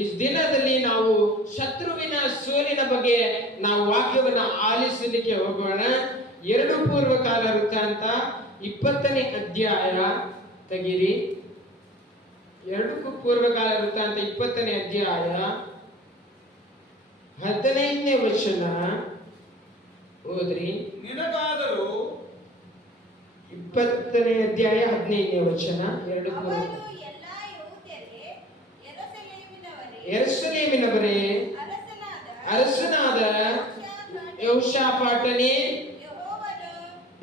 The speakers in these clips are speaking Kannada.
ಈ ದಿನದಲ್ಲಿ ನಾವು ಶತ್ರುವಿನ ಸೋಲಿನ ಬಗ್ಗೆ ನಾವು ವಾಕ್ಯವನ್ನು ಆಲಿಸಲಿಕ್ಕೆ ಹೋಗೋಣ. 2 ಪೂರ್ವಕಾಲ ವೃತ್ತಾಂತ 20ನೇ ಅಧ್ಯಾಯ ತೆಗಿರಿ. 2 ಪೂರ್ವಕಾಲ ವೃತ್ತಾಂತ 20ನೇ ಅಧ್ಯಾಯ 15ನೇ ವಚನ ಓದ್ರಿ. ನಿನಗಾದರೂ 20ನೇ ಅಧ್ಯಾಯ 15ನೇ ವಚನ. 2 ಯೆರೂಸಲೇಮಿನವರೇ, ಅರಸನಾದ ಯೆಹೋಷಾಫಾಟನೇ,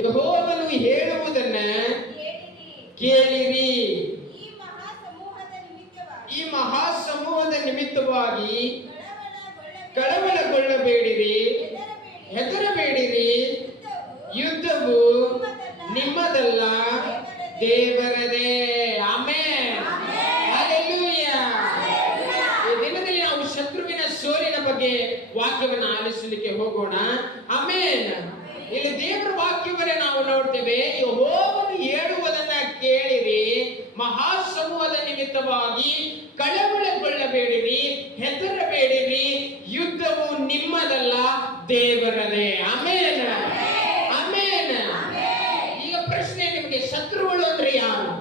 ಯೆಹೋವನು ಹೇಳುವುದನ್ನ ಕೇಳಿರಿ. ಈ ಮಹಾ ಸಮೂಹದ ನಿಮಿತ್ತವಾಗಿ ಕಳವಳಗೊಳ್ಳಬೇಡಿರಿ, ಹೆದರಬೇಡಿರಿ. ಯುದ್ಧವು ನಿಮ್ಮದಲ್ಲ, ದೇವರದೇ. ಆಮೆನ್. ಹಲ್ಲೆಲೂಯಾ. ಈ ದಿನದಲ್ಲಿ ನಾವು ಶತ್ರುವಿನ ಸೋಲಿನ ಬಗ್ಗೆ ವಾಕ್ಯವನ್ನು ಆಲಿಸಲಿಕ್ಕೆ ಹೋಗೋಣ. ಆಮೆನ್. ಇಲ್ಲಿ ದೇವರ ವಾಕ್ಯವನ್ನೇ ನಾವು ನೋಡ್ತೇವೆ. ಯೆಹೋವನು ಹೇಳುವುದನ್ನ ಕೇಳಿರಿ, ಮಹಾ ಸಮೂಹದ ನಿಮಿತ್ತವಾಗಿ ಕಳವಳಗೊಳ್ಳಬೇಡಿರಿ, ಹೆದರಬೇಡಿರಿ. ಯುದ್ಧವು ನಿಮ್ಮದಲ್ಲ, ದೇವರದೇ. ಆಮೆನ್. ಆಮೆನ್. ಈಗ ಪ್ರಶ್ನೆ ನಿಮಗೆ, ಶತ್ರುಗಳು ಅಂದ್ರೆ ಯಾರು?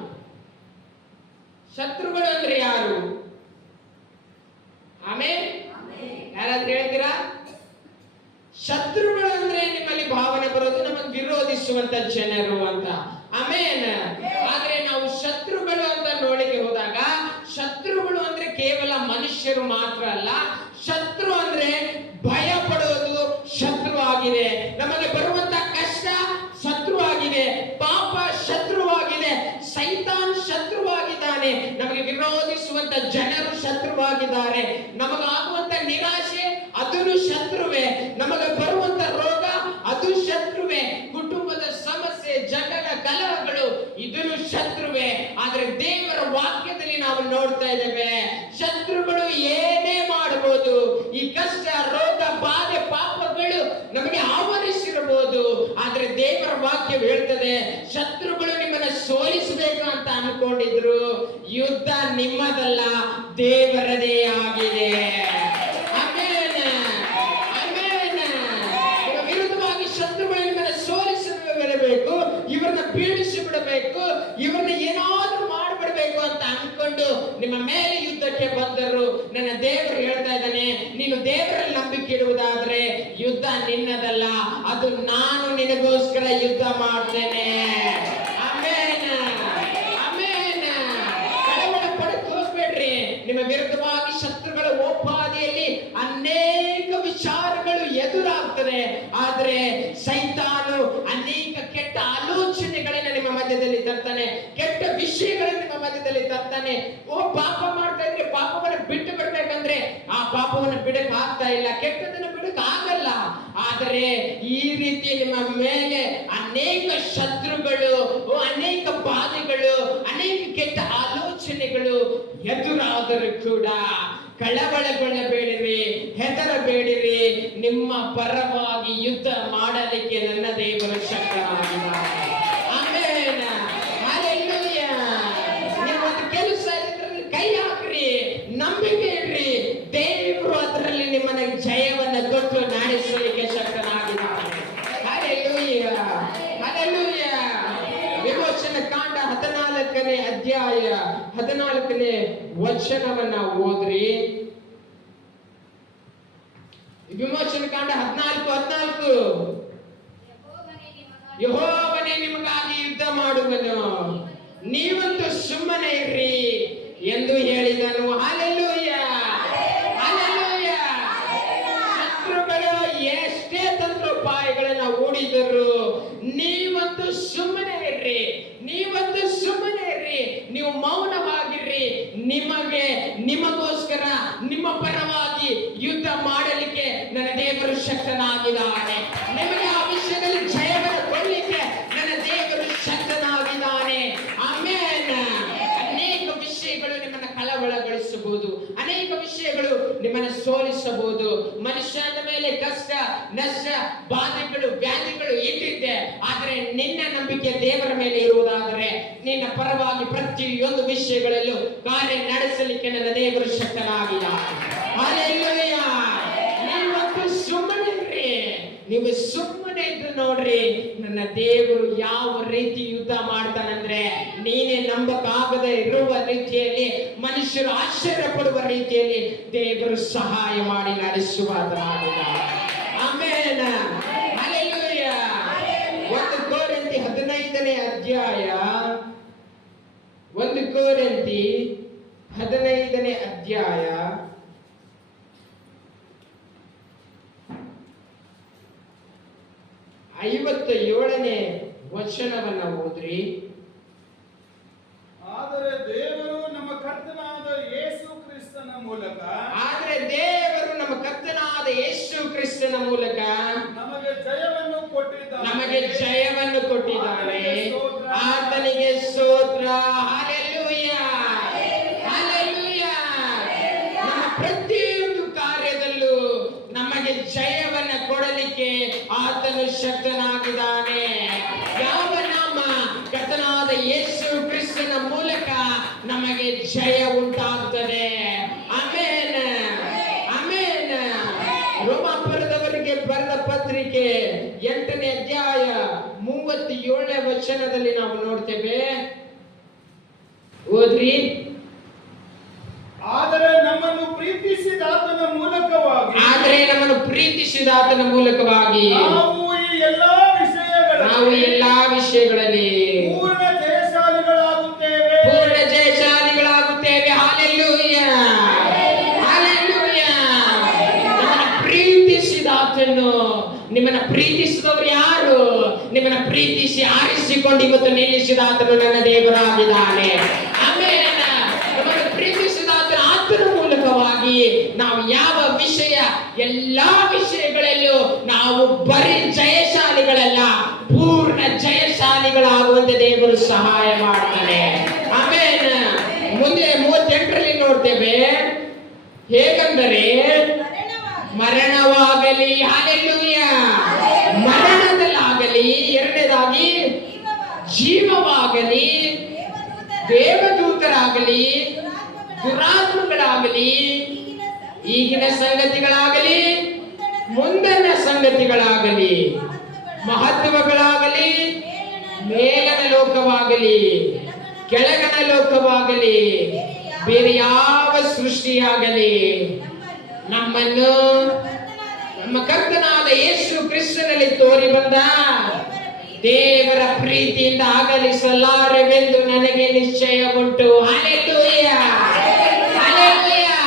ಶತ್ರುಗಳು ಅಂದ್ರೆ ಯಾರು? ಆಮೆನ್. ಯಾರಾದ್ರೂ ಹೇಳ್ತೀರಾ? ಶತ್ರುಗಳು ಅಂದ್ರೆ ನಿಮ್ಮಲ್ಲಿ ಭಾವನೆ ಬರೋದು ನಮಗೆ ವಿರೋಧಿಸುವಂತ ಜನರು ಅಂತ. ಆಮೇನ್. ಆದ್ರೆ ನಾವು ಶತ್ರುಗಳು ಅಂತ ನೋಡಿಕೆ ಹೋದಾಗ, ಶತ್ರುಗಳು ಅಂದ್ರೆ ಕೇವಲ ಮನುಷ್ಯರು ಮಾತ್ರ ಅಲ್ಲ. ಶತ್ರು ಅಂದ್ರೆ ಭಯ ಪಡೋದು ಶತ್ರು ಆಗಿದೆ. ನಮಗೆ ಬರುವಂತ ಕಷ್ಟ ಶತ್ರುವಾಗಿದೆ, ಪಾಪ ಶತ್ರುವಾಗಿದೆ, ಸೈತಾನ್ ಶತ್ರುವಾಗಿದ್ದಾನೆ, ನಮಗೆ ವಿರೋಧಿಸುವಂತ ಜನರು ಶತ್ರುವಾಗಿದ್ದಾರೆ, ನಮಗಾಗುವಂತ ನಿರಾಶೆ ಅದು ಶತ್ರುವೆ, ನಮಗೆ ಬರುವಂತ ರೋಗ ಅದು ಶತ್ರುವೆ, ಕುಟುಂಬದ ಸಮಸ್ಯೆ, ಜಗಳ, ಕಲಹಗಳು ಇದನ್ನು ಶತ್ರುವೆ. ಆದ್ರೆ ದೇವರ ವಾಕ್ಯದಲ್ಲಿ ನಾವು ನೋಡ್ತಾ ಇದ್ದೇವೆ, ಶತ್ರುಗಳು ಏನೇ ಮಾಡಬಹುದು, ಈ ಕಷ್ಟ, ರೋಗ, ಬಾಧೆ, ಪಾಪಗಳು ನಮಗೆ ಆವರಿಸಿರಬಹುದು, ಆದ್ರೆ ದೇವರ ವಾಕ್ಯ ಹೇಳ್ತದೆ, ಶತ್ರುಗಳು ನಿಮ್ಮನ್ನ ಸೋಲಿಸಬೇಕು ಅಂತ ಅನ್ಕೊಂಡಿದ್ರು, ಯುದ್ಧ ನಿಮ್ಮದಲ್ಲ, ದೇವರದೇ ಆಗಿದೆ. ಇವರನ್ನ ಪೀಡಿಸಿ ಬಿಡಬೇಕು, ಇವರನ್ನ ಏನಾದ್ರೂ ಮಾಡಿಬಿಡಬೇಕು ಅಂತ ಅನ್ಕೊಂಡು ನಿಮ್ಮ ಮೇಲೆ ಯುದ್ಧಕ್ಕೆ ಬಂದರು. ನನ್ನ ದೇವರು ಹೇಳ್ತಾ ಇದ್ದಾನೆ, ನೀನು ದೇವರಲ್ಲಿ ನಂಬಿಕೆ ಇಡುವುದಾದ್ರೆ ಯುದ್ಧ ನಿನ್ನದಲ್ಲ, ಅದು ನಾನು ನಿನಗೋಸ್ಕರ ಯುದ್ಧ ಮಾಡ್ತೇನೆ. ಆಮೆನ್. ಆಮೆನ್. ಕಳವಳ ಪಡಕ್ಕೆ ಹೋಗ್ಬೇಡ್ರಿ. ನಿಮ್ಮ ವಿರುದ್ಧವಾಗಿ ಶತ್ರುಗಳ ಓಪಾದಿಯಲ್ಲಿ ಅನೇಕ ವಿಚಾರಗಳು ಎದುರಾಗ್ತದೆ, ಆದ್ರೆ ಸೈತಾನು ಅನೇಕ ಕೆಟ್ಟ ಆಲೋಚನೆಗಳನ್ನ ನಿಮ್ಮ ಮಧ್ಯದಲ್ಲಿ ತರ್ತಾನೆ, ಕೆಟ್ಟ ವಿಷಯಗಳನ್ನ ನಿಮ್ಮ ಮಧ್ಯದಲ್ಲಿ ತರ್ತಾನೆ. ಪಾಪ ಮಾಡ್ತಾ ಇದ್ರೆ ಪಾಪವನ್ನು ಬಿಟ್ಟು ಬಿಡ್ಬೇಕಂದ್ರೆ ಆ ಪಾಪವನ್ನು ಬಿಡಕ್ ಆಗ್ತಾ ಇಲ್ಲ, ಕೆಟ್ಟದನ್ನ ಬಿಡಕ್ ಆಗಲ್ಲ. ಆದರೆ ಈ ರೀತಿ ನಿಮ್ಮ ಮೇಲೆ ಅನೇಕ ಶತ್ರುಗಳು, ಅನೇಕ ಬಾಧೆಗಳು, ಅನೇಕ ಕೆಟ್ಟ ಆಲೋಚನೆಗಳು ಎದುರಾದರೂ ಕೂಡ ಕಳವಳಗೊಳ್ಳಬೇಡಿರಿ, ಹೆದರಬೇಡಿರಿ. ನಿಮ್ಮ ಪರವಾಗಿ ಯುದ್ಧ ಮಾಡಲಿಕ್ಕೆ ನನ್ನ ದೇವರು ಶಕ್ತನಾಗಿದ್ದಾನೆ. ಆಮೆನ್. ಹಲ್ಲೆಲೂಯಾ. ನಿಮ್ಮೊಂದು ಕೆಲಸ ಇದ್ರಲ್ಲಿ ಕೈ ಹಾಕ್ರಿ, ನಂಬಿಕೆ ಇಡ್ರಿ, ದೇವರು ಅದರಲ್ಲಿ ನಿಮ್ಮನ್ನ ಜಯವನ್ನು ಕೊಟ್ಟು ನಡೆಸಲಿಕ್ಕೆ ಶಕ್ತನಾಗಿದ್ದಾನೆ. ಹಲ್ಲೆಲೂಯಾ. ಹಲ್ಲೆಲೂಯಾ. ವಿಮೋಚನ ಕಾಂಡ 14ನೇ ಅಧ್ಯಾಯ 14ನೇ ವಚನವನ್ನ ಓದ್ರಿ. ವಿಮೋಚನ ಕಾಂಡ 14:14 ಯೆಹೋವನೇ ನಿಮಗಾಗಿ ಯುದ್ಧ ಮಾಡುವನು, ನೀವಂತೂ ಸುಮ್ಮನೆ ಇರ್ರಿ ಎಂದು ಹೇಳಿದನು. ಹಲ್ಲೆಲೂಯಾ. ಹಲ್ಲೆಲೂಯಾ. ಶತ್ರುಗಳು ಎಷ್ಟೇ ತಂತ್ರೋಪಾಯಗಳನ್ನ ಹೂಡಿದರು, ನೀವಂತೂ ಸುಮ್ಮನೆ ಇರ್ರಿ, ನೀವಂತೂ ಸುಮ್ಮನೆ ಇರ್ರಿ, ನೀವು ಮೌನವಾಗಿರ್ರಿ. ನಿಮಗೋಸ್ಕರ ನಿಮ್ಮ ಪರವಾಗಿ ಯುದ್ಧ ಮಾಡಲಿಕ್ಕೆ ನನ್ನ ದೇವರು ಶಕ್ತನಾಗಿದ್ದಾನೆ. ನಿಮಗೆ ಆ ವಿಷಯದಲ್ಲಿ ಜಯವನ್ನು ಕೊಡಲಿಕ್ಕೆ ನನ್ನ ದೇವರು ಶಕ್ತನಾಗಿದ್ದಾನೆ. ಆಮೆನ್. ಅನೇಕ ವಿಷಯಗಳು ನಿಮ್ಮನ್ನ ಕಳವಳಗೊಳಿಸಬಹುದು, ಅನೇಕ ವಿಷಯಗಳು ನಿಮ್ಮನ್ನ ಸೋಲಿಸಬಹುದು. ಮನುಷ್ಯನ ಮೇಲೆ ಕಷ್ಟ, ನಷ್ಟ, ಬಾಧೆಗಳು, ವ್ಯಾಧಿಗಳು ಇಟ್ಟಿದ್ದೆ, ಆದರೆ ನಿನ್ನ ನಂಬಿಕೆ ದೇವರ ಮೇಲೆ ಇರುವುದಾದರೆ ನಿನ್ನ ಪರವಾಗಿ ಪ್ರತಿಯೊಂದು ವಿಷಯಗಳಲ್ಲೂ ಕಾರ್ಯ ನಡೆಸಲಿಕ್ಕೆ ನನ್ನ ದೇವರು ಶಕ್ತನಾಗಿದ್ದಾನೆ. ನೀವು ಸುಮ್ಮನೆ ಇದ್ದು ನೋಡ್ರಿ, ನನ್ನ ದೇವರು ಯಾವ ರೀತಿ ಯುದ್ಧ ಮಾಡ್ತಾನಂದ್ರೆ ನೀನೇ ನಂಬಕ್ಕಾಗದೆ ಇರುವ ರೀತಿಯಲ್ಲಿ, ಮನುಷ್ಯರು ಆಶ್ಚರ್ಯ ಪಡುವ ರೀತಿಯಲ್ಲಿ ದೇವರು ಸಹಾಯ ಮಾಡಿ ನಡೆಸುವಾತನಾಗಿದ್ದಾನೆ. Amen, hallelujah. 1 ಕೊರಿಂಥಿ 15ನೇ ಅಧ್ಯಾಯ, 1 ಕೊರಿಂಥಿ 15ನೇ ಅಧ್ಯಾಯ 57ನೇ ವಚನವನ್ನ ಓದ್ರಿ. ಆದರೆ ದೇವರು ನಮ್ಮ ಕರ್ತನಾದ ಯೇಸು ಕ್ರಿಸ್ತನ ಮೂಲಕ ನಮಗೆ ಜಯವನ್ನು ಕೊಟ್ಟಿದ್ದಾನೆ. ಆತನಿಗೆ ಸ್ತೋತ್ರ. Hallelujah, hallelujah. ನಮ್ಮ ಪ್ರತಿಯೊಂದು ಕಾರ್ಯದಲ್ಲೂ ನಮಗೆ ಜಯವನ್ನ ಕೊಡಲಿಕ್ಕೆ ಆತನು ಶಕ್ತನಾಗಿದ್ದಾನೆ. ಯಾವ ನಾಮ? ಕರ್ತನಾದ ಯೇಸು ಕ್ರಿಸ್ತನ ಮೂಲಕ ನಮಗೆ ಜಯ ಉಂಟಾಗುತ್ತದೆ. Amen, amen. ರೋಮಾಪುರದವರಿಗೆ ಬರೆದ ಪತ್ರಿಕೆ 8ನೇ ಅಧ್ಯಾಯ 37ನೇ ವಚನದಲ್ಲಿ ನಾವು ನೋಡ್ತೇವೆ. ಓದ್ರಿ. ಆದರೆ ನಮ್ಮನ್ನು ಪ್ರೀತಿಸಿದ ಆತನ ಮೂಲಕವಾಗಿ ನಾವು ಈ ಎಲ್ಲಾ ವಿಷಯಗಳಲ್ಲಿ ಪೂರ್ಣ ಜಯಶಾಲಿಗಳಾಗುತ್ತೇವೆ. Hallelujah, hallelujah. ನಮ್ಮನ್ನು ಪ್ರೀತಿಸಿದ ಆತನು. ನಿಮ್ಮನ್ನ ಪ್ರೀತಿಸಿದವರು ಯಾರು? ನಿಮ್ಮನ್ನ ಪ್ರೀತಿಸಿ ಆರಿಸಿಕೊಂಡು ಇವತ್ತು ನಿಲ್ಲಿಸಿದ ಆತನು ನನ್ನ ದೇವರಾಗಿದ್ದಾನೆ. ಆಮೇಲೆ ನಮ್ಮನ್ನು ಪ್ರೀತಿಸಿದ ಆತನ ಮೂಲಕವಾಗಿ ನಾವು ಯಾವ ವಿಷಯ, ಎಲ್ಲಾ ವಿಷಯಗಳಲ್ಲೂ ನಾವು ಬರೀ ಜಯಶಾಲಿಗಳಲ್ಲ, ಪೂರ್ಣ ಜಯಶಾಲಿಗಳಾಗುವಂತೆ ದೇವರು ಸಹಾಯ ಮಾಡ್ತಾನೆ. ಆಮೇಲೆ ಮುಂದೆ 38ರಲ್ಲಿ ನೋಡ್ತೇವೆ. ಹೇಗೆಂದರೆ ಮರಣವಾಗಲಿ, ಹಲ್ಲೆಲೂಯಾ, ಮರಣದಲ್ಲಾಗಲಿ, ಎರಡನೇದಾಗಿ ಜೀವವಾಗಲಿ, ದೇವದೂತರಾಗಲಿ, ದುರಾತ್ಮಗಳಾಗಲಿ, ಈಗಿನ ಸಂಗತಿಗಳಾಗಲಿ, ಮುಂದಿನ ಸಂಗತಿಗಳಾಗಲಿ, ಮಹತ್ವಗಳಾಗಲಿ, ಮೇಲನ ಲೋಕವಾಗಲಿ, ಕೆಳಗನ ಲೋಕವಾಗಲಿ, ಬೇರೆ ಯಾವ ಸೃಷ್ಟಿಯಾಗಲಿ ನಮ್ಮನ್ನು ನಮ್ಮ ಕರ್ತನಾದ ಯೇಸು ಕ್ರಿಸ್ತನಲ್ಲಿ ತೋರಿ ಬಂದ ದೇವರ ಪ್ರೀತಿಯಿಂದ ಅಗಲಿಸಲಾರೆವೆಂದು ನನಗೆ ನಿಶ್ಚಯ ಉಂಟು. Hallelujah, hallelujah.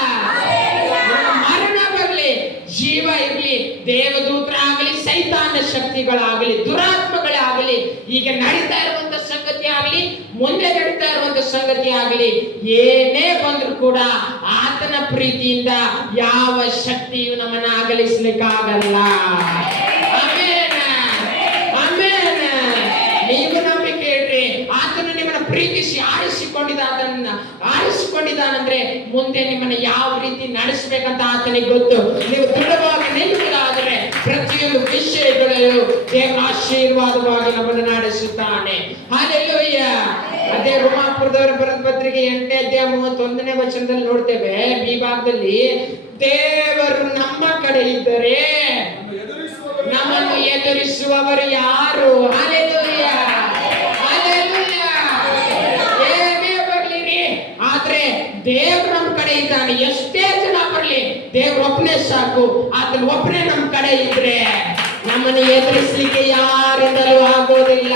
ಮರಣ ಬರಲಿ, ಜೀವ ಇರಲಿ, ದೇವದೂತರಾಗಲಿ, ಸೈತಾನ ಶಕ್ತಿಗಳಾಗಲಿ, ದುರಾತ್ಮಗಳಾಗಲಿ, ಈಗ ನಡೀತಾ ಇರುವಂತ ಸಂಗತಿ ಆಗಲಿ, ಮುಂದೆ ನಡೀತಾ ಇರುವಂತ ಸಂಗತಿ ಆಗಲಿ, ಏನೇ ಬಂದ್ರು ಕೂಡ ಆತನ ಪ್ರೀತಿಯಿಂದ ಯಾವ ಶಕ್ತಿಯು ನಮ್ಮನ್ನ ಅಗಲಿಸಲಿಕ್ಕಾಗಲ್ಲ. Amen, amen. ನೀವು ನಂಬಿಕೆ ಇಡ್ರಿ. ಆತನು ನಿಮ್ಮನ್ನ ಪ್ರೀತಿಸಿ ಆರಿಸಿಕೊಂಡಿದ್ದಾನಂದ್ರೆ ಮುಂದೆ ನಿಮ್ಮನ್ನ ಯಾವ ರೀತಿ ನಡೆಸಬೇಕಂತ ಆತನಿಗೆ ಗೊತ್ತು. ನೀವು ದೃಢವಾಗಿ ನಿಲ್ಲುವುದಾದರೆ ಪ್ರತಿಯೊಂದು ವಿಷಯಗಳಲ್ಲೂ ದೇವರ ಆಶೀರ್ವಾದವಾಗಿ ನಮ್ಮನ್ನು ನಡೆಸುತ್ತಾನೆ. ಹಲ್ಲೆಲೂಯಾ. ಅದೇ ರೋಮಾಪುರದವರ ಬರೆದ ಪತ್ರಿಕೆ 8ನೇ ಅಧ್ಯಾಯ 31ನೇ ವಚನದಲ್ಲಿ ನೋಡ್ತೇವೆ. ಈ ಭಾಗದಲ್ಲಿ ದೇವರು ನಮ್ಮ ಕಡೆ ಇದ್ದರೆ ನಮ್ಮನ್ನು ಎದುರಿಸುವವರು ಯಾರು? Hallelujah, hallelujah. ಏನೇ ಬರ್ಲಿರಿ, ಆದ್ರೆ ದೇವ್ರು ನಮ್ಮ ಕಡೆ ಇದ್ದಾನೆ. ಎಷ್ಟೇ ಜನ ಬರ್ಲಿ, ದೇವ್ರ ಒಬ್ಬನೇ ಸಾಕು. ಆತನ ಒಬ್ಬನೇ ನಮ್ಮ ಕಡೆ ಇದ್ರೆ ನಮ್ಮನ್ನು ಎದುರಿಸಲಿಕ್ಕೆ ಯಾರಿಂದಲೂ ಆಗೋದಿಲ್ಲ.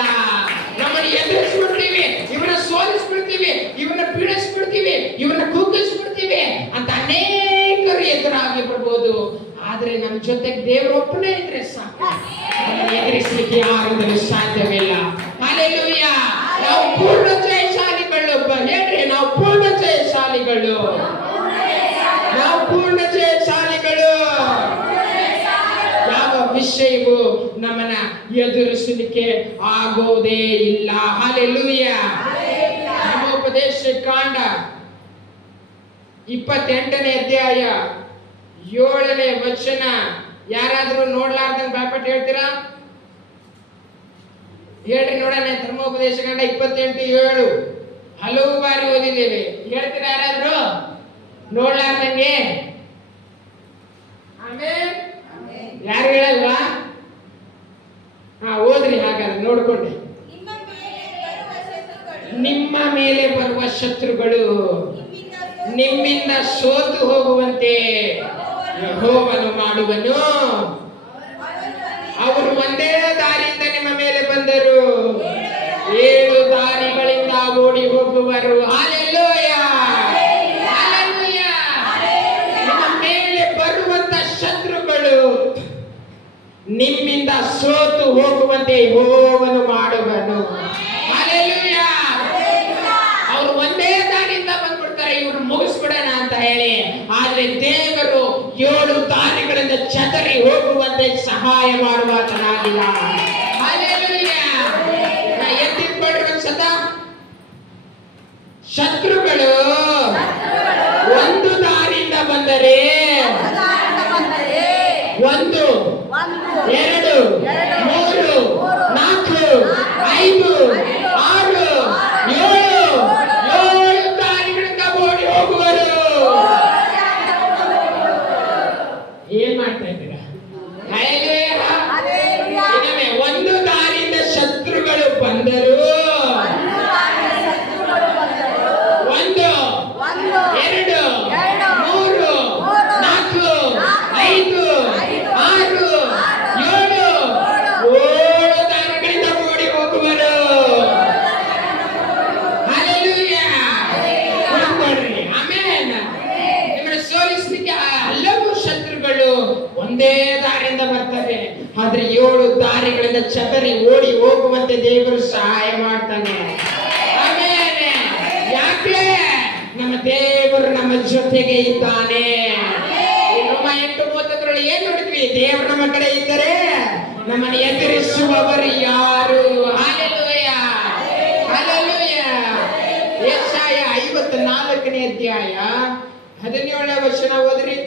ನಮ್ಮನ್ನು ಎದುರಿಸ್ಬಿಡ್ತೀವಿ, ಇವನ್ನ ಸೋಲಿಸ್ಬಿಡ್ತೀವಿ, ಇವನ್ನ ಪೀಡಿಸ್ಬಿಡ್ತೀವಿ, ಇವನ್ನ ಕುಗ್ಗಿಸ್ಬಿಡ್ತೀವಿ ಅಂತ ಅನೇಕರು ಎದುರಾಗಿ ಬರ್ಬೋದು. ಆದ್ರೆ ನಮ್ಮ ಜೊತೆಗೆ ದೇವರೊಬ್ಬನೇ ಇದ್ರೆ ಸಾಕು, ಎದುರಿಸಲಿಕ್ಕೆ ಯಾರಿಂದಲೂ ಸಾಧ್ಯವಿಲ್ಲ. ಹಲ್ಲೆಲೂಯಾ. ನಾವು ಪೂರ್ಣ ಜಯಶಾಲಿಗಳು. ಹೇಳ್ರಿ, ನಾವು ಪೂರ್ಣ ಜಯಶಾಲಿಗಳು, ನಾವು ಪೂರ್ಣ ಜಯಶಾಲಿಗಳು. ಯಾವ ವಿಷಯವೂ ನಮ್ಮನ್ನ ಎದುರಿಸಲಿಕ್ಕೆ ಆಗೋದೇ ಇಲ್ಲ. ಹಲ್ಲೆಲೂಯಾ. ಧರ್ಮೋಪದೇಶ ಕಾಂಡ 28ನೇ ಅಧ್ಯಾಯ 7ನೇ ವಚನ. ಯಾರಾದ್ರೂ ನೋಡ್ಲಾರ್ದಂಗ್ ಬಾಯ್ಪಟ್ಟು ಹೇಳ್ತೀರಾ? ಹೇಳ್ರಿ ನೋಡೋಣ. ಧರ್ಮೋಪದೇಶ ಕಾಂಡ 28:7 ಹಲವು ಬಾರಿ ಓದಿದ್ದೇವೆ. ಹೇಳ್ತೀರಾ ಯಾರಾದ್ರೂ ನೋಡ್ಲಾರ್ದಂಗೆ? ಆಮೇಲೆ ಯಾರು ಹೇಳಲ್ವಾ? ನೋಡ್ಕೊಂಡೆ. ನಿಮ್ಮ ಮೇಲೆ ಬರುವ ಶತ್ರುಗಳು ನಿಮ್ಮಿಂದ ಸೋತು ಹೋಗುವಂತೆ ಯೆಹೋವನು ಮಾಡುವನು. ಅವರು ಒಂದೇ ದಾರಿಯಿಂದ ನಿಮ್ಮ ಮೇಲೆ ಬಂದರು, 7 ದಾರಿಗಳಿಂದ ಓಡಿ ಹೋಗುವರು. Hallelujah, hallelujah. ನಿಮ್ಮ ಮೇಲೆ ಬರುವಂತ ಶತ್ರುಗಳು ನಿಮ್ಮಿಂದ ಸೋತು ಹೋಗುವಂತೆ ಯೆಹೋವನು ಮಾಡುವನು. ಹಲ್ಲೆಲೂಯಾ. ಅವರು ಒಂದೇ ದಾರಿಯಿಂದ ಬಂದ್ಬಿಡ್ತಾರೆ, ಇವ್ರು ಮುಗಿಸ್ಬಿಡೋಣ ಅಂತ ಹೇಳಿ. ಆದ್ರೆ ದೇವರು 7 ದಾರಿಗಳಿಂದ ಚದರಿ ಹೋಗುವಂತೆ ಸಹಾಯ ಮಾಡುವಾತನಾಗಿಲ್ಲ. ಹಲ್ಲೆಲೂಯಾ. ಎತ್ತಿಟ್ಕೊಳ್ರಿ ಒಂದ್ಸತ. ಶತ್ರುಗಳು ಒಂದು ದಾರಿಯಿಂದ ಬಂದರೆ 1 2 3 4 5 6 7 ದಾರಿಗಳಿಂದ ಓಡಿ ಹೋಗುವರು. ಏನ್ ಮಾಡ್ತಾ ಇದ್ದೀರಾ? ಇನ್ನೊಮ್ಮೆ, ಒಂದು ದಾರಿಯಿಂದ ಶತ್ರುಗಳು ಬಂದರು, 1 2 3 4 5 6 7 ದಾರಿಗಳಿಂದ ಓಡಿ ಹೋಗುವರು. ಹಲ್ಲೆಲೂಯಾ. ಕೂತ್ಕೊಳ್ರಿ. ಆಮೆನ್. ನಿಮ್ಮನ್ನು ಸೋಲಿಸಲಿಕ್ಕೆ ಹಲವು ಶತ್ರುಗಳು ಒಂದೇ ದಾರಿಯಿಂದ ಬರ್ತಾರೆ, ಆದ್ರೆ 7 ದಾರಿಗಳಿಂದ ಚದರಿ ಓಡಿ ಹೋಗುವಂತೆ ದೇವರು ಸಹಾಯ ಮಾಡ್ತಾನೆ. ಆಮೆನ್. ಯಾಕೆ? ನಮ್ಮ ದೇವರು ನಮ್ಮ ಜೊತೆಗೆ ಇದ್ದಾನೆ. ರೋಮ 8:33 ಏನ್ ನೋಡಿದ್ವಿ? ದೇವರು ನಮ್ಮ ಕಡೆ ಇದ್ದರೆ ನಮ್ಮನ್ನು ಎದುರಿಸುವವರು ಯಾರು? Hallelujah, hallelujah. ಯೆಶಾಯ 54ನೇ ಅಧ್ಯಾಯ 17ನೇ ವಚನ ಓದ್ರಿ.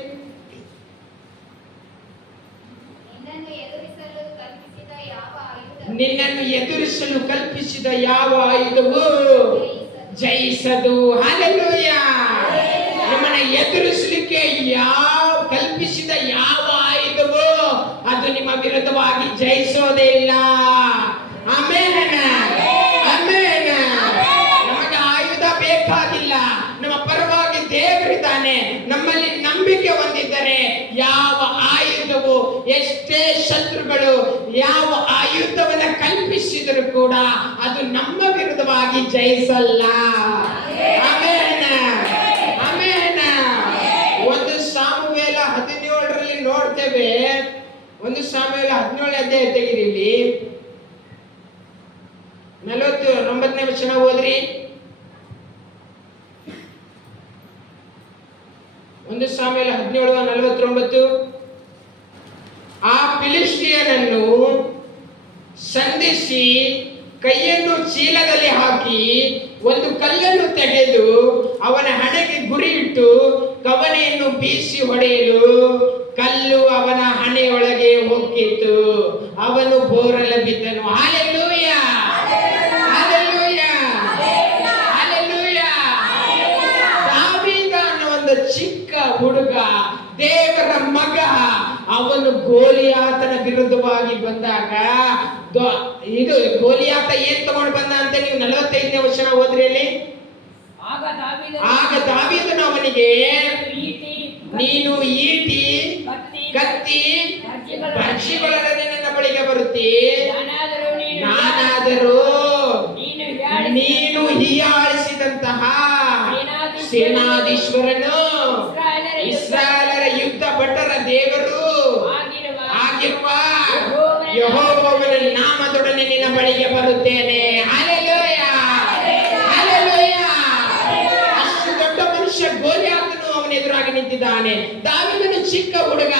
ನಿನ್ನನ್ನು ಎದುರಿಸಲು ಕಲ್ಪಿಸಿದ ಯಾವ ಆಯುಧವು ಜಯಿಸದು. ಹಲ್ಲೆಲೂಯಾ. ನಿಮ್ಮನ್ನ ಎದುರಿಸಲಿಕ್ಕೆ ಕಲ್ಪಿಸಿದ ಯಾವ ಆಯುಧವೋ ಅದು ನಿಮ್ಮ ವಿರುದ್ಧವಾಗಿ ಜಯಿಸೋದೇ ಇಲ್ಲ. Amen, amen. ನಮಗೆ ಆಯುಧ ಬೇಕಾಗಿಲ್ಲ, ನಮ್ಮ ಪರವಾಗಿ ದೇವರಿದ್ದಾನೆ. ನಮ್ಮಲ್ಲಿ ನಂಬಿಕೆ ಹೊಂದಿದ್ದರೆ ಯಾವ ಆಯುಧವು, ಎಷ್ಟೇ ಶತ್ರುಗಳು ಯಾವ ಆಯುಧವನ್ನ ಕಲ್ಪಿಸಿದರೂ ಕೂಡ ಅದು ನಮ್ಮ ವಿರುದ್ಧವಾಗಿ ಜಯಿಸಲ್ಲ. Amen, amen. 1 ಸಾಮುವೇಲ 17ರಲ್ಲಿ ನೋಡ್ತೇವೆ. 1 ಸಾಮುವೇಲ 17ನೇ ಅಧ್ಯಾಯ ತೆಗಿರಿ. ಇಲ್ಲಿ 49ನೇ ವಚನ ಓದ್ರಿ. 1 ಸಾಮುವೇಲ 17:49. ಆ ಫಿಲಿಷ್ಟಿಯನನ್ನು ಸಂಧಿಸಿ ಕೈಯನ್ನು ಚೀಲದಲ್ಲಿ ಹಾಕಿ ಒಂದು ಕಲ್ಲನ್ನು ತೆಗೆದು ಅವನ ಹಣೆಗೆ ಗುರಿ ಇಟ್ಟು ಕವನೆಯನ್ನು ಬೀಸಿ ಹೊಡೆಯಲು ಕಲ್ಲು ಅವನ ಹಣೆಯೊಳಗೆ ಹೊಕ್ಕಿತು, ಅವನು ಬೋರಲು ಬಿದ್ದನು. Hallelujah, hallelujah, hallelujah. ದಾವೀದ ಅನ್ನೋ ಒಂದು ಚಿಕ್ಕ ಹುಡುಗ, ದೇವರ ಮಗ, ಅವನು ಗೋಲಿಯಾತನ ವಿರುದ್ಧವಾಗಿ ಬಂದಾಗ ಇದು ಗೋಲಿಯಾತ ಏನ್ ತಗೊಂಡು ಬಂದ ಅಂತ ನೀವು 45ನೇ ವಚನ ಓದ್ರಿ. ಅಲ್ಲಿ ಆಗ ದಾವೀದನು ಅವನಿಗೆ, ನೀನು ಈಟಿ ಕತ್ತಿ ಭಕ್ಷಿಗಳೊಡನೆ ನನ್ನ ಬಳಿಗೆ ಬರುತ್ತಿ, ನಾನಾದರೂ ನೀನು ಹೀಯಾಳಿಸಿದಂತಹ ಸೇನಾಧೀಶ್ವರನು, ಇಸ್ರಾಯೇಲರ ಯುದ್ಧ ಭಟರ ದೇವರು ಆಗಿರುವ ಯೆಹೋವನ ನಾಮದೊಡನೆ ನಿನ್ನ ಬಳಿಗೆ ಬರುತ್ತೇನೆ. Hallelujah, hallelujah. ಅಷ್ಟು ದೊಡ್ಡ ಮನುಷ್ಯ ಗೋಲಿಯಾತನು ಅವನ ಎದುರಾಗಿ ನಿಂತಿದ್ದಾನೆ. ದಾವೀದನು ಚಿಕ್ಕ ಹುಡುಗ,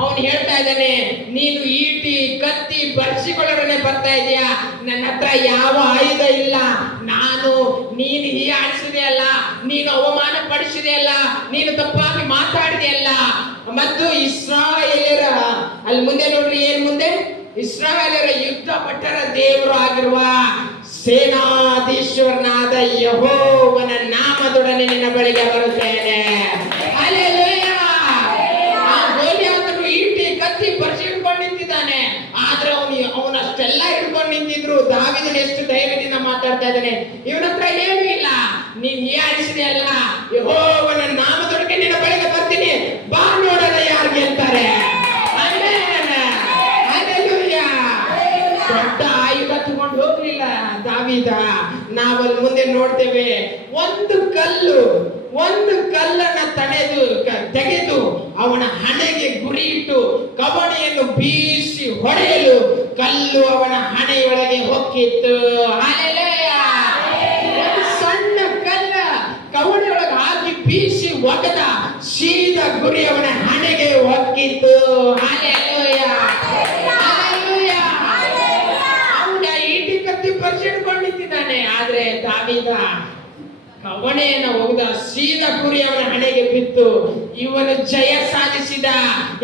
ಅವನು ಹೇಳ್ತಾ ಇದ್ದಾನೆ, ನೀನು ಈಟಿ ಕತ್ತಿ ಬರ್ಸಿಗಳೊಡನೆ ಬರ್ತಾ ಇದೀಯಾ, ನನ್ನ ಹತ್ರ ಯಾವ ಆಯುಧ ಇಲ್ಲ. ನೀನು ಹೀಯಾಳಿಸಿದೆ ಅಲ್ಲ, ನೀನು ಅವಮಾನ ಪಡಿಸಿದೆ ಅಲ್ಲ, ನೀನು ತಪ್ಪಾಗಿ ಮಾತಾಡಿದೆ ಅಲ್ಲ. ಮತ್ತು ಇಸ್ರಾಯೇಲರ, ಅಲ್ಲಿ ಮುಂದೆ ನೋಡ್ರಿ, ಏನ್ ಮುಂದೆ? ಇಸ್ರಾಯೇಲರ ಯುದ್ಧ ಭಟರ ದೇವರು ಆಗಿರುವ ಸೇನಾಧೀಶ್ವರನಾದ ಯೆಹೋವನ ನಾಮದೊಡನೆ ನಿನ್ನ ಬಳಿಗೆ ಬರುತ್ತೇನೆ. ಹಲ್ಲೆಲೂಯಾ. ಆ ಗೋಲಿಯಾತನು ಈಟಿ ಕತ್ತಿ ಬರ್ಸಿ ಹಿಡ್ಕೊಂಡು ನಿಂತಿದ್ದಾನೆ, ಆದ್ರೆ ಅವನಷ್ಟೆಲ್ಲ ಹಿಡ್ಕೊಂಡು ನಿಂತಿದ್ರು ದಾವೀದನು ಎಷ್ಟು ಧೈರ್ಯದಿಂದ ಮಾತಾಡ್ತಾ ಇದ್ದಾನೆ. ಇವನ ಹತ್ರ ಏನೂ ಇಲ್ಲ, ನೀನ್ ಹೀಯಾಳಿಸಿದೆ ಅಲ್ಲ, ಯೆಹೋವನ ನಾಮದೊಳಗೆ ನಿನ್ನ ಬಳಿಗೆ ಬರ್ತೀನಿ, ಬಾ ನೋಡೋಣ ಯಾರು ಗೆಲ್ತಾರೆ. ದೊಡ್ಡ ಆಯುಧ ತಗೊಂಡು ಹೋಗ್ಲಿಲ್ಲ ದಾವೀದ. ನಾವಲ್ಲಿ ಮುಂದೆ ನೋಡ್ತೇವೆ, ಒಂದು ಕಲ್ಲನ್ನ ತೆಗೆದು ಅವನ ಹಣೆಗೆ ಗುರಿ ಇಟ್ಟು ಕವಣೆಯನ್ನು ಬೀಸಿ ಹೊಡೆಯಲು ಕಲ್ಲು ಅವನ ಹಣೆಯೊಳಗೆ ಹೊಕ್ಕಿತ್ತು. ಒಂದು ಸಣ್ಣ ಕಲ್ಲ ಕವಣೆಯೊಳಗೆ ಹಾಕಿ ಬೀಸಿ ಒಗೆದ ಸೀದಾ ಗುರಿ ಅವನ ಹಣೆಗೆ ಹೊಕ್ಕಿತ್ತು. ಪರಿಚಿಟ್ಕೊಂಡಿದ್ದಾನೆ. ಆದ್ರೆ ದಾವೀದ ಕವಣೆಯನ್ನು ಒಗೆದ ಸೀದಾ ಗುರಿ ಅವನ ಹಣೆಗೆ ಬಿತ್ತು. ಇವನು ಜಯ ಸಾಧಿಸಿದ.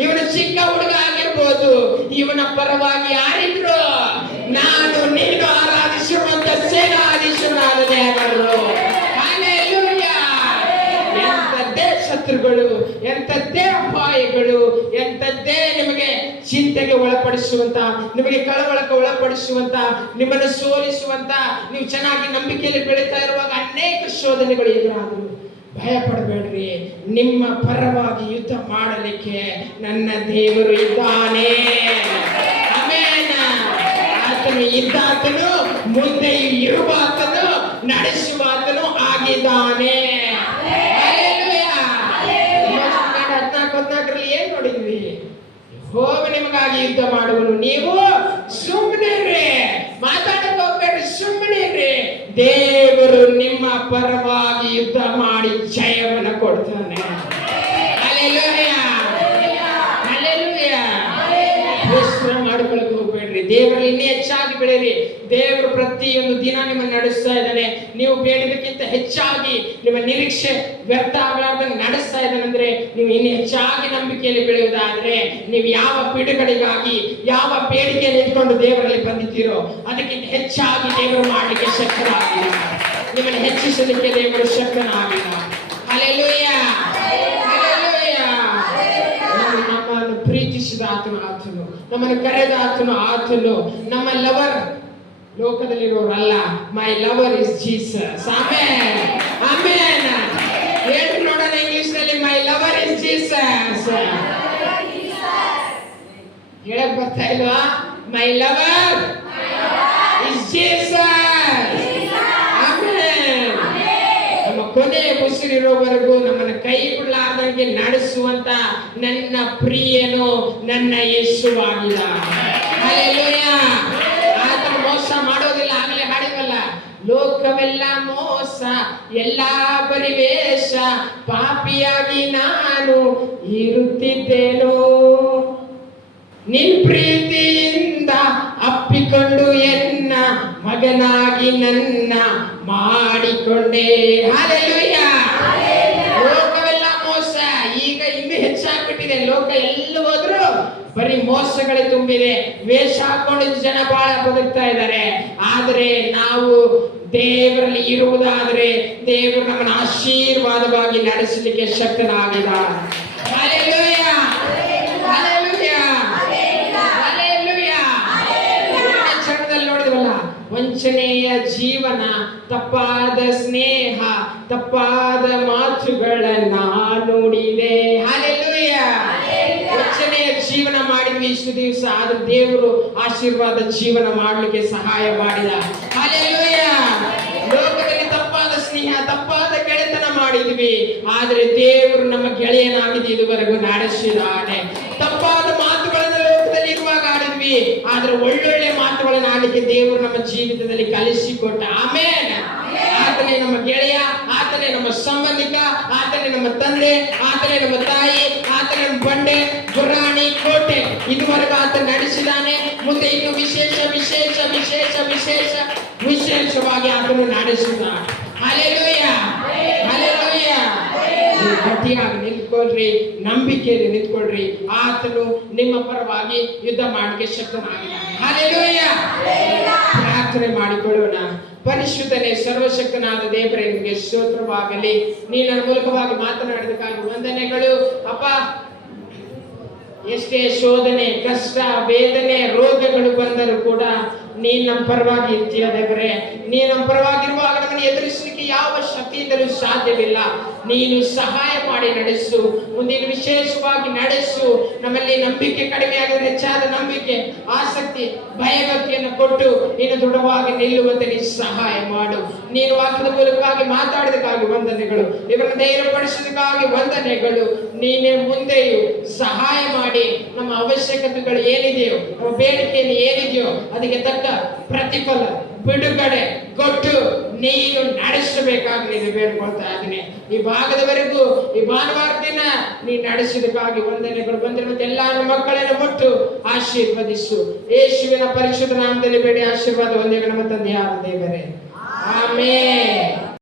ಇವನು ಚಿಕ್ಕ ಹುಡುಗ ಆಗಿರ್ಬೋದು, ಇವನ ಪರವಾಗಿ ಯಾರಿದ್ರು? ನಾನು ನೀನು ಆರಾಧಿಸಿರುವಂತ ಸೇನಾಧೀಶನಾದ ದೇವರು. ಎಂತದ್ದೇ ಶತ್ರುಗಳು, ಎಂತದ್ದೇ ಅಪಾಯಗಳು, ಎಂತದ್ದೇ ನಿಮಗೆ ಚಿಂತೆಗೆ ಒಳಪಡಿಸುವಂತ, ನಿಮಗೆ ಕಳವಳಕ್ಕೆ ಒಳಪಡಿಸುವಂತ, ನಿಮ್ಮನ್ನು ಸೋಲಿಸುವಂತ, ನೀವು ಚೆನ್ನಾಗಿ ನಂಬಿಕೆಯಲ್ಲಿ ಬೆಳೀತಾ ಇರುವಾಗ ಅನೇಕ ಶೋಧನೆಗಳು ಎದುರಾದರು. ಭಯ ಪಡಬೇಡ್ರಿ, ನಿಮ್ಮ ಪರವಾಗಿ ಯುದ್ಧ ಮಾಡಲಿಕ್ಕೆ ನನ್ನ ದೇವರು ಇದ್ದಾನೆ. ಆಮೆನ್. ಆತನು ಇದ್ದಾತನು, ಮುಂದೆ ಇರುವಾತನು, ನಡೆಸುವಾತನು ಆಗಿದ್ದಾನೆ. 14 ಏನ್ ನೋಡಿದ್ವಿ? ಯೆಹೋವ ನಿಮಗಾಗಿ ಯುದ್ಧ ಮಾಡುವನು, ನೀವು ಸುಮ್ಮನೆ ಮಾತಾಡಕ್ ಹೋಗ್ಬೇಡ್ರಿ, ಸುಮ್ಮನೆ ದೇವರು ನಿಮ್ಮ ಪರವಾಗಿ ಯುದ್ಧ ಮಾಡಿ ಜಯವನ್ನು ಕೊಡ್ತಾನೆ. Hallelujah, hallelujah. ಬೇಸರ ಮಾಡ್ಕೊಳಕ್ ಹೋಗ್ಬೇಡ್ರಿ, ದೇವರಲ್ಲಿ ಇನ್ನೂ ಹೆಚ್ಚಾಗಿ ಬೆಳೀರಿ. ದೇವರು ಪ್ರತಿಯೊಂದು ದಿನ ನಿಮ್ಮನ್ನು ನಡೆಸ್ತಾ ಇದ್ದಾನೆ. ನೀವು ಬೇಡಿದಕ್ಕಿಂತ ಹೆಚ್ಚಾಗಿ ನಿಮ್ಮ ನಿರೀಕ್ಷೆ ವ್ಯರ್ಥ ಆಗಲಾರ್ದಂಗೆ ನಡೆಸ್ತಾ ಇದ್ದಾನಂದ್ರೆ ನೀವು ಇನ್ನು ಹೆಚ್ಚಾಗಿ ನಂಬಿಕೆಯಲ್ಲಿ ಬೆಳೆಯುವುದಾದ್ರೆ, ನೀವು ಯಾವ ಬಿಡುಗಡೆಗಾಗಿ, ಯಾವ ಬೇಡಿಕೆಯನ್ನು ಇಟ್ಕೊಂಡು ದೇವರಲ್ಲಿ ಬಂದಿದ್ದೀರೋ ಅದಕ್ಕಿಂತ ಹೆಚ್ಚಾಗಿ ದೇವರು ಮಾಡಲಿಕ್ಕೆ ಶಕ್ತನಾಗಿಲ್ಲ. ನಿಮ್ಮನ್ನು ಹೆಚ್ಚಿಸಲಿಕ್ಕೆ ದೇವರು ಶಕ್ತನಾಗಿಲ್ಲ. Hallelujah, hallelujah. ನಮ್ಮನ್ನು ಪ್ರೀತಿಸಿದ ಆತನು, ನಮ್ಮನ್ನು ಕರೆದ ಆತನು, ನಮ್ಮ ಲವರ್ ಲೋಕದಲ್ಲಿರೋರಲ್ಲ. My lover is Jesus. Amen, amen. ಹೇಳಿ ನೋಡೋಣ ಇಂಗ್ಲಿಷ್ ನಲ್ಲಿ, ಮೈ ಲವರ್ ಇಸ್ ಜೀಸಸ್. ಹೇಳಕ್ ಬರ್ತಾ ಇಲ್ವಾ? ಮೈ ಲವರ್ ಇಸ್ ಜೀಸಸ್. ಆಮೆನ್. ನಮ್ಮ ಕೊನೆ ಉಸಿರಿರೋವರೆಗೂ ನಮ್ಮನ್ನು ಕೈ ಬಿಡಲಾರ್ದಂಗೆ ನಡೆಸುವಂತ ನನ್ನ ಪ್ರಿಯನು ನನ್ನ ಯೇಸುವಾಗಿಲ್ಲ. ಹಲ್ಲೆಲೂಯಾ. ಆತನು ಮೋಸ ಮಾಡೋದಿಲ್ಲ. ಆಗಲೇ ಹಾಡಿವಲ್ಲ, ಲೋಕವೆಲ್ಲ ಮೋಸ, ಎಲ್ಲ ಪರಿವೇಶ, ಪಾಪಿಯಾಗಿ ನಾನು ಇರುತ್ತಿದ್ದೇನೋ, ನಿನ್ ಪ್ರೀತಿಯಿಂದ ಅಪ್ಪಿಕೊಂಡು ಎನ್ನ ಮಗನಾಗಿ ನನ್ನ ಮಾಡಿಕೊಂಡೆ. ಹಲ್ಲೆಲೂಯಾ. ಲೋಕವೆಲ್ಲ ಮೋಸ. ಈಗ ಇನ್ನೂ ಹೆಚ್ಚಾಗ್ಬಿಟ್ಟಿದೆ. ಲೋಕ ಎಲ್ಲ ಹೋದ್ರು ಬರೀ ಮೋಸಗಳೇ ತುಂಬಿದೆ. ವೇಷ ಹಾಕೊಂಡು ಜನ ಬಹಳ ಬದುಕ್ತಾ ಇದ್ದಾರೆ. ಆದ್ರೆ ನಾವು ದೇವರಲ್ಲಿ ಇರುವುದಾದ್ರೆ ದೇವರು ನಮ್ಮನ್ನು ಆಶೀರ್ವಾದವಾಗಿ ನಡೆಸಲಿಕ್ಕೆ ಶಕ್ತನಾಗಿದ. Hallelujah, hallelujah, hallelujah. ಚರಣದಲ್ಲಿ ನೋಡಿದ್ವಲ್ಲ, ವಂಚನೆಯ ಜೀವನ, ತಪ್ಪಾದ ಸ್ನೇಹ, ತಪ್ಪಾದ ಮಾತುಗಳನ್ನ ನೋಡಿದೆ. ಹಲ್ಲೆಲೂಯಾ. ವಂಚನೆಯ ಜೀವನ ಮಾಡಿದ್ವಿ ಇಷ್ಟು ದಿವಸ, ಆದ್ರೆ ದೇವರು ಆಶೀರ್ವಾದ ಜೀವನ ಮಾಡಲಿಕ್ಕೆ ಸಹಾಯ ಮಾಡಿದ. ಹಲ್ಲೆಲೂಯಾ. ಲೋಕದಲ್ಲಿ ತಪ್ಪಾದ ಸ್ನೇಹ, ತಪ್ಪಾದ ಗೆಳೆತನ ಮಾಡಿದ್ವಿ, ಆದ್ರೆ ದೇವರು ನಮ್ಮ ಗೆಳೆಯನಾಗಿದ್ದು ಇದುವರೆಗೂ ನಡೆಸಿದ್ದಾನೆ. ತಪ್ಪಾದ ಮಾತುಗಳನ್ನು ಲೋಕದಲ್ಲಿ ಇರುವಾಗ ಆಡಿದ್ವಿ, ಆದ್ರೆ ಒಳ್ಳೊಳ್ಳೆ ಮಾತುಗಳನ್ನು ಆಡಲಿಕ್ಕೆ ದೇವರು ನಮ್ಮ ಜೀವಿತದಲ್ಲಿ ಕಲಿಸಿಕೊಟ್ಟ. ಆಮೇನ್. ಆತನೇ ನಮ್ಮ ಗೆಳೆಯ, ಆತನೇ ನಮ್ಮ ಸಂಬಂಧಿಕ, ಆತನೇ ನಮ್ಮ ತಂದೆ, ಆತನೇ ನಮ್ಮ ತಾಯಿ, ಆತನೇ ನಮ್ಮ ಬಂಡೆ, ಗುರಾಣಿ, ಕೋಟೆ. ಇದುವರೆಗೂ ಆತ ನಡೆಸಿದಾನೆ. ಮುಂದೆ ಇನ್ನು ವಿಶೇಷ ವಿಶೇಷ ವಿಶೇಷ ವಿಶೇಷ ವಿಶೇಷವಾಗಿ ಆತನು ನಡೆಸಿದ್ದಾನೆ. Hallelujah, hallelujah. ಗಟ್ಟಿಯಾಗಿ ನಿಂತ್ಕೊಳ್ರಿ, ನಂಬಿಕೆಯಲ್ಲಿ ನಿಂತ್ಕೊಳ್ರಿ. ಆತನು ನಿಮ್ಮ ಪರವಾಗಿ ಯುದ್ಧ ಮಾಡಲಿಕ್ಕೆ ಶಕ್ತನಾಗಿದ್ದಾನೆ. ಹಲ್ಲೆಲೂಯಾ. ಪ್ರಾರ್ಥನೆ ಮಾಡಿಕೊಳ್ಳೋಣ. ಪರಿಶುದ್ಧನೇ ಸರ್ವಶಕ್ತನಾದ ದೇವರೇ, ನಿಮಗೆ ಸ್ತೋತ್ರವಾಗಲಿ. ನೀನು ನನ್ನ ಮೂಲಕವಾಗಿ ಮಾತನಾಡಿದಕ್ಕಾಗಿ ವಂದನೆಗಳು ಅಪ್ಪ. ಎಷ್ಟೇ ಶೋಧನೆ, ಕಷ್ಟ, ವೇದನೆ, ರೋಗಗಳು ಬಂದರೂ ಕೂಡ ನೀನ್ ನಮ್ಮ ಪರವಾಗಿ ಇರ್ತೀಯ ದೇವರೇ. ನೀನು ನಮ್ಮ ಪರವಾಗಿರುವಾಗ ನಮ್ಮನ್ನು ಎದುರಿಸಲಿಕ್ಕೆ ಯಾವ ಶಕ್ತಿಯಿಂದಲೂ ಸಾಧ್ಯವಿಲ್ಲ. ನೀನು ಸಹಾಯ ಮಾಡಿ ನಡೆಸು, ಮುಂದಿನ ವಿಶೇಷವಾಗಿ ನಡೆಸು. ನಮ್ಮಲ್ಲಿ ನಂಬಿಕೆ ಕಡಿಮೆ ಆಗಿದ್ರೆ ಹೆಚ್ಚಾದ ನಂಬಿಕೆ, ಆಸಕ್ತಿ, ಭಯಭಕ್ತಿಯನ್ನು ಕೊಟ್ಟು ನೀನು ದೃಢವಾಗಿ ನಿಲ್ಲುವಂತೆ ನೀನು ಸಹಾಯ ಮಾಡು. ನೀನು ವಾಕ್ಯದ ಮೂಲಕವಾಗಿ ಮಾತಾಡಿದಕ್ಕಾಗಿ ವಂದನೆಗಳು, ಇವರನ್ನು ಧೈರ್ಯಪಡಿಸಿದಕ್ಕಾಗಿ ವಂದನೆಗಳು. ನೀನೇ ಮುಂದೆಯೂ ಸಹಾಯ ಮಾಡಿ ನಮ್ಮ ಅವಶ್ಯಕತೆಗಳು ಏನಿದೆಯೋ, ನಮ್ಮ ಬೇಡಿಕೆಯನ್ನು ಏನಿದೆಯೋ ಅದಕ್ಕೆ ತಕ್ಕ ಪ್ರತಿಫಲ, ಬಿಡುಗಡೆ ಕೊಟ್ಟು ನೀನು ನಡೆಸಬೇಕಾಗಿ ನೀನು ಬೇಡ್ಕೊಳ್ತಾ ಇದ್ದೀನಿ. ಈ ಭಾಗದವರೆಗೂ ಈ ಭಾನುವಾರ ದಿನ ನೀನು ನಡೆಸಿದಕ್ಕಾಗಿ ವಂದನೆಗಳು. ಬಂದಿರುವ ಎಲ್ಲ ಮಕ್ಕಳನ್ನು ಮುಟ್ಟು ಆಶೀರ್ವದಿಸು. ಯೇಸುವಿನ ಪರಿಶುದ್ಧ ನಾಮದಲ್ಲಿ ಬೇಡಿ ಆಶೀರ್ವಾದ ಹೊಂದಿವೆ ನಮ್ಮ ತಂದೆಯಾದ ದೇವರೇ. ಆಮೆನ್.